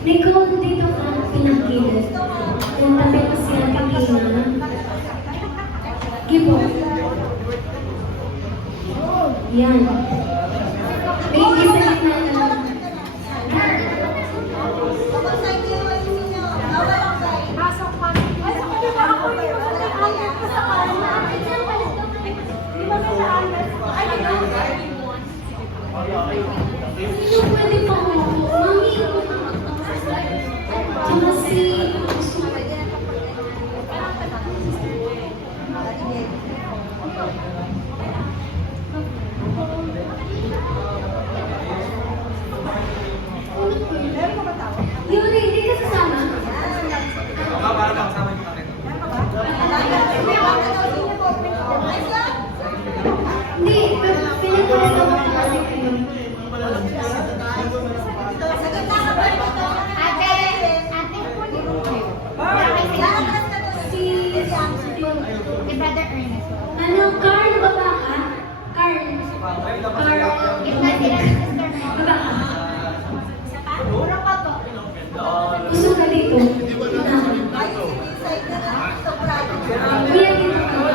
Nicole, dito ka pinagkilit. Kung tabi ko siya pagkina. Gibo. Yan. May isa na lang. Sino pwede pa ako? Mami, tsaka si... Yung hindi ka sasama? Para lang kasama yung akin. Hindi, pinagpasa mo na kasi kayo. Si Brother Ernest. Ano, Carl, baba ka? Carl. If not sila si Sister Ernest. Baba ka. Puro ka po. Gusto ka dito. Kuya, dito ka ba?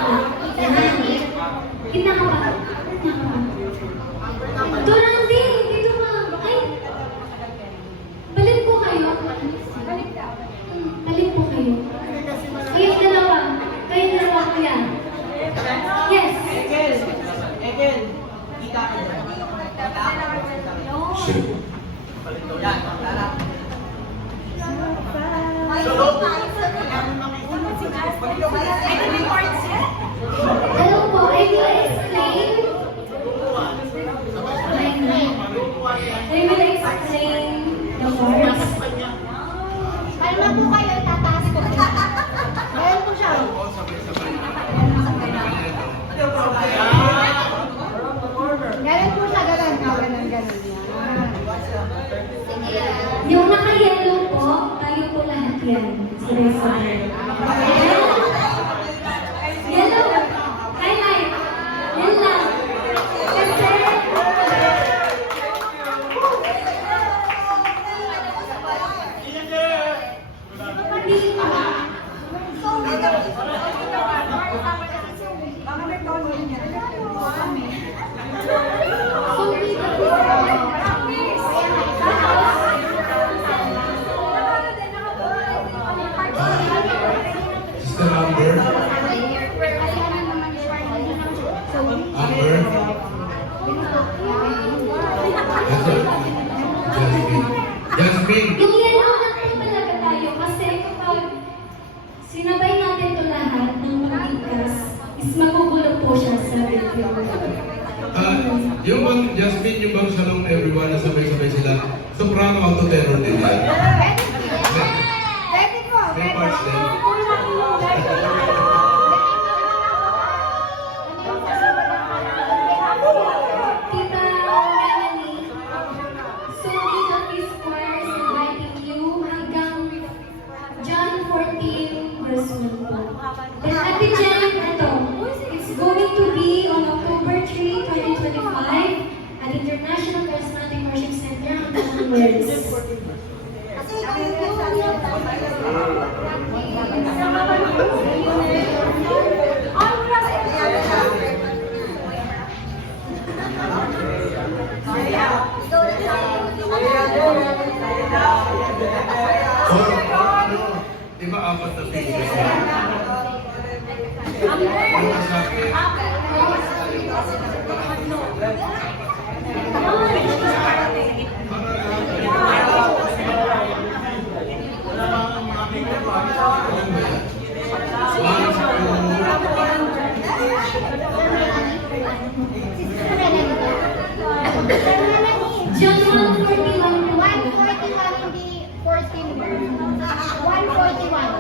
Kita ka ba? Durante, dito ka. Ay, balik po kayo. Balik po kayo. Kayong dalawa. Kayong dalawa, kuya. Yes. Egel, kita ka. Yan, tara. Hello po, I will explain. I will explain the words. Kalma po kayo, itataas ko. Meron po siya. Ganun po siya, ganun. Ganun. Yung naka-yellow po, tayo po lahat yan. Sorry. Yellow. Highlight. Yan lang. Kasi... Hindi pa. Sister Amber? Amber? Jasmine? Yung yellow lang po talaga tayo kasi kapag sinabay natin ito lahat ng magigkas, is magugulo po siya sa review. Yung bang, Jasmine, yung bang Shalom Everyone na sabay-sabay sila, soprano auto terror din yan. Ready po. May parts din. Tita Melanie, so dito is choir is inviting you hanggang John 14 verse 1 po. Then Ate Jen, ito, it's going to be on October 3, 2025 at International Charismatic Worship Center hanggang words. Di ba apat na fingers na? Yung sa akin, John 141 po. 141 hindi 14 verse. 141.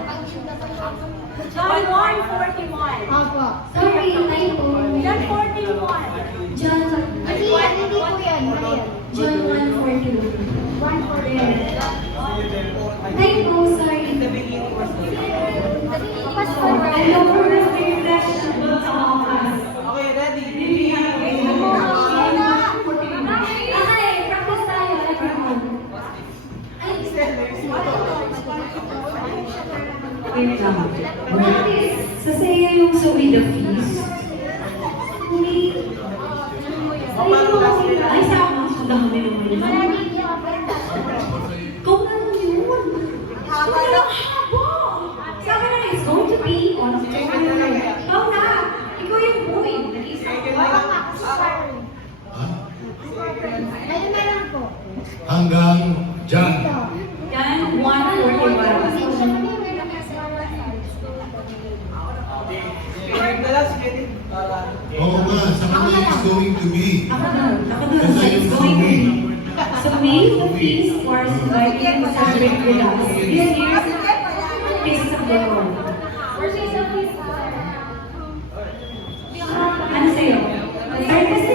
John 1:41. Opo. Sorry, typo. John 41. John, Hindi po yan. Mali yan. John 141. 141. Typo, sorry. Fast forward. Hello, Mr. question about some of us. Okay, ready? Okay, practice tayo, everyone. Wait lang. Practice. Sasaya yung sa with the feast. Ay, sa akin, ang dami naman. Kung ano yun? Kung ano habo? Sabi na, it's going to be on October. Ikaw na. Ikaw yung boy. Nag-isip ko. Ha? Ayun na lang po. Hanggang dyan. Yan, 141. Dala si Kenneth. Oo nga, sa kanya is going to be. Ako na. Kasi yung It's going to sumi. be. So may the feast for inviting to celebrate with us. This year's Feast of the Lord. Ano sa'yo? Third kasi,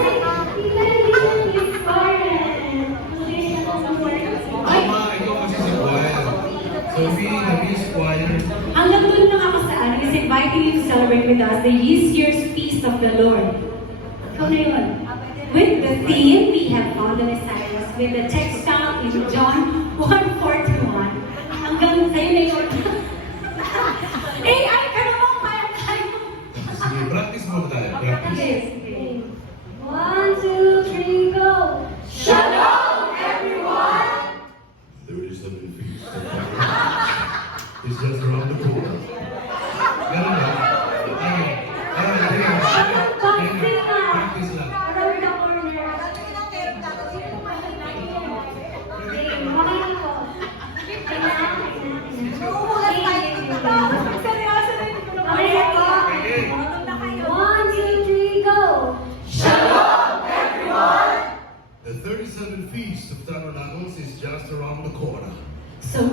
Tama, ikaw kasi si choir. So we, the Miss Choir. hanggang doon lang ako sa ano, is inviting you to celebrate with us the this year's Feast of the Lord. Ikaw na yun. With the theme, we have found the Messiah with the text found in John 1:41. Hanggang sa'yo na yun. Ay, ka naman, kaya tayo. Sige, practice mo tayo. Practice. Okay. 1, 2, 3, go! Shalom, everyone! 37 feet. It's just around the corner. Ganun ba? Okay. Practice lang. Seryoso na hindi ko na kayo. Bottom na kayo. 1, 2, 3, go! The 37th Feast of Tabernacles is just around the corner. So,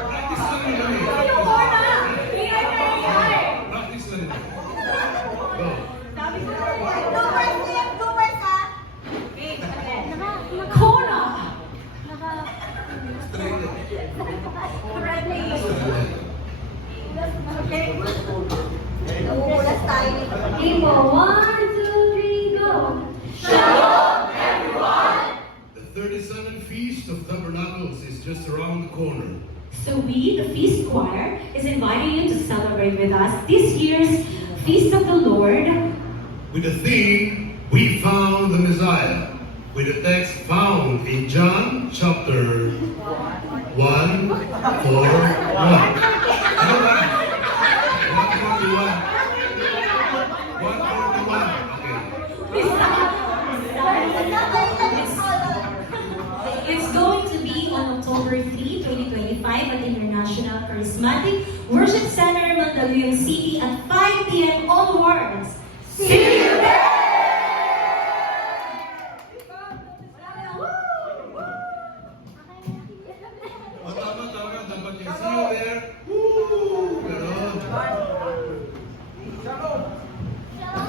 Practice lang yun eh. Yung corner. Ingay na ingay. Practice lang yun. Go. Sabi ko na Kona! Straight lang. Ipo, 1, 2, 3, go! The 37th Feast of Tabernacles is just around the corner. So we, the Feast Choir, is inviting you to celebrate with us this year's Feast of the Lord. With the theme, We Found the Messiah. With the text found in John chapter 1, 4, 1. Ano ba? 141. 141. Okay. It's going to be on October 3, 2025 at International Charismatic Worship Center, Mandaluyong City at 5 p.m. onwards. See you there! O, tama. Dapat yung see you there. Woo! Ganon.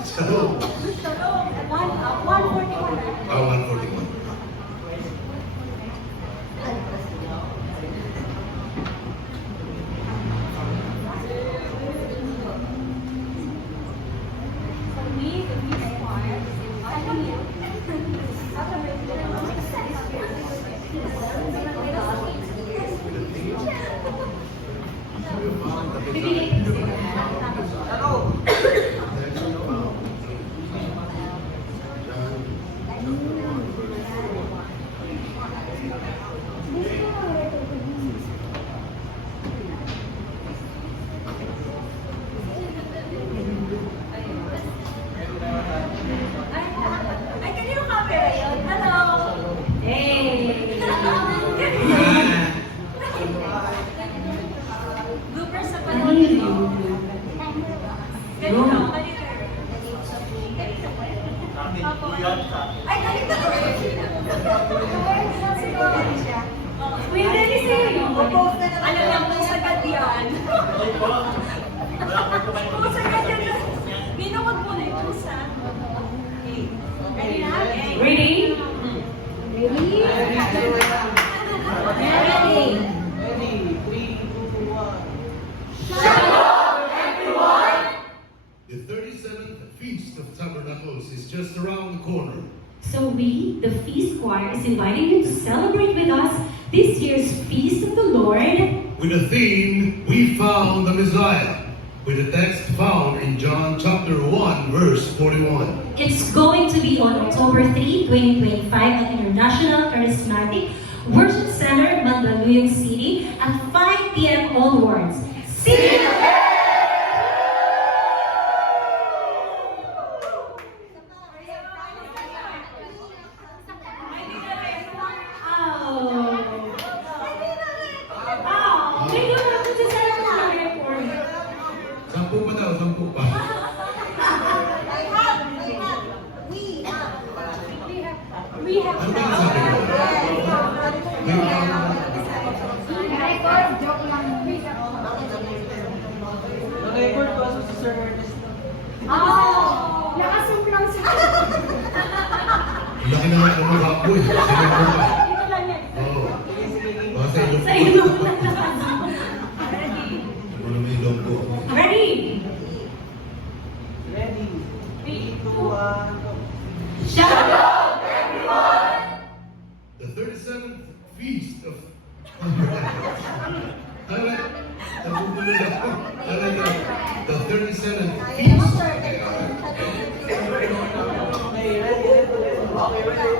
Shalom. 141. 141. We, the Feast Choir, is inviting you to celebrate Ay, kanino camera yun? Hello! Hey! Bloopers sa Ano panood. yun? just around the corner. So we, the Feast Choir, is inviting you to celebrate with us this year's Feast of the Lord. With the theme, We Found the Messiah, with the text found in John chapter 1, verse 41. It's going to be on October 3, 2025 at International Charismatic Worship Center, Mandaluyong City at 5 p.m. onwards. See you there! Sampu pa daw, sampu pa. We have Ano ba sabi ko? We found- Nag-record ko sa Sir Ernest. Nakasumplang si Laki na nga ng mukha ko eh. Sinimpo pa. Dito lang yan. Oo. Sige, sige. Baka sa ilong Sa ko. ilong na lakas. Ano naman ilong ko? Ready? Ready? 3, 2, 1, go. Shalom! The 37th feast of... Tama. Nabubulo na ako. Talaga. The 37th feast. Okay, ready? Okay, ready?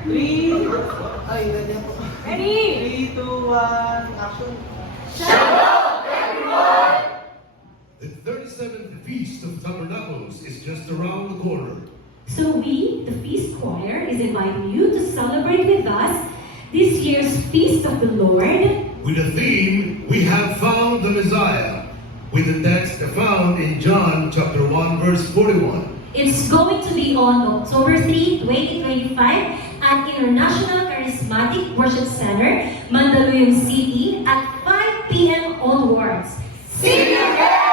3, ay, ready po. Ready? 3, 2, 1, action. The 37th feast of Tabernacles is just around the corner. So we, the Feast Choir, is inviting you to celebrate with us this year's Feast of the Lord. With the theme, We Have Found the Messiah, with the text found in John chapter 1, verse 41. It's going to be on October 3, 2025 at International Charismatic Worship Center, Mandaluyong City at 5 p.m. onwards. See you there!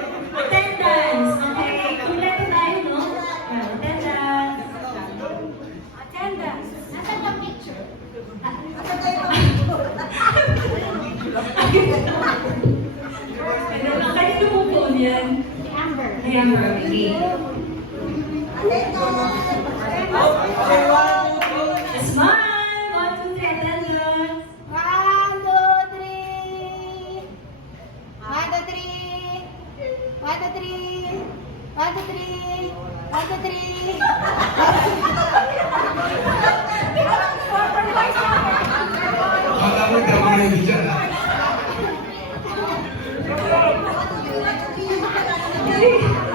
Attendance! Okay, kumpleto tayo, no? Attendance! Attendance! Nasaan ang picture? Ano lang, kanino po po yan? Si Amber. Ayan, Marvin. Okay, 1, 2, 3. Smile! 1, 2, 3, attendance! 1, 2, 3. 1, 2, 3. 1, 2, 3. 1, 2, 3. 1, 2, 3. Kala mo hindi ako ready dyan, ha? Three.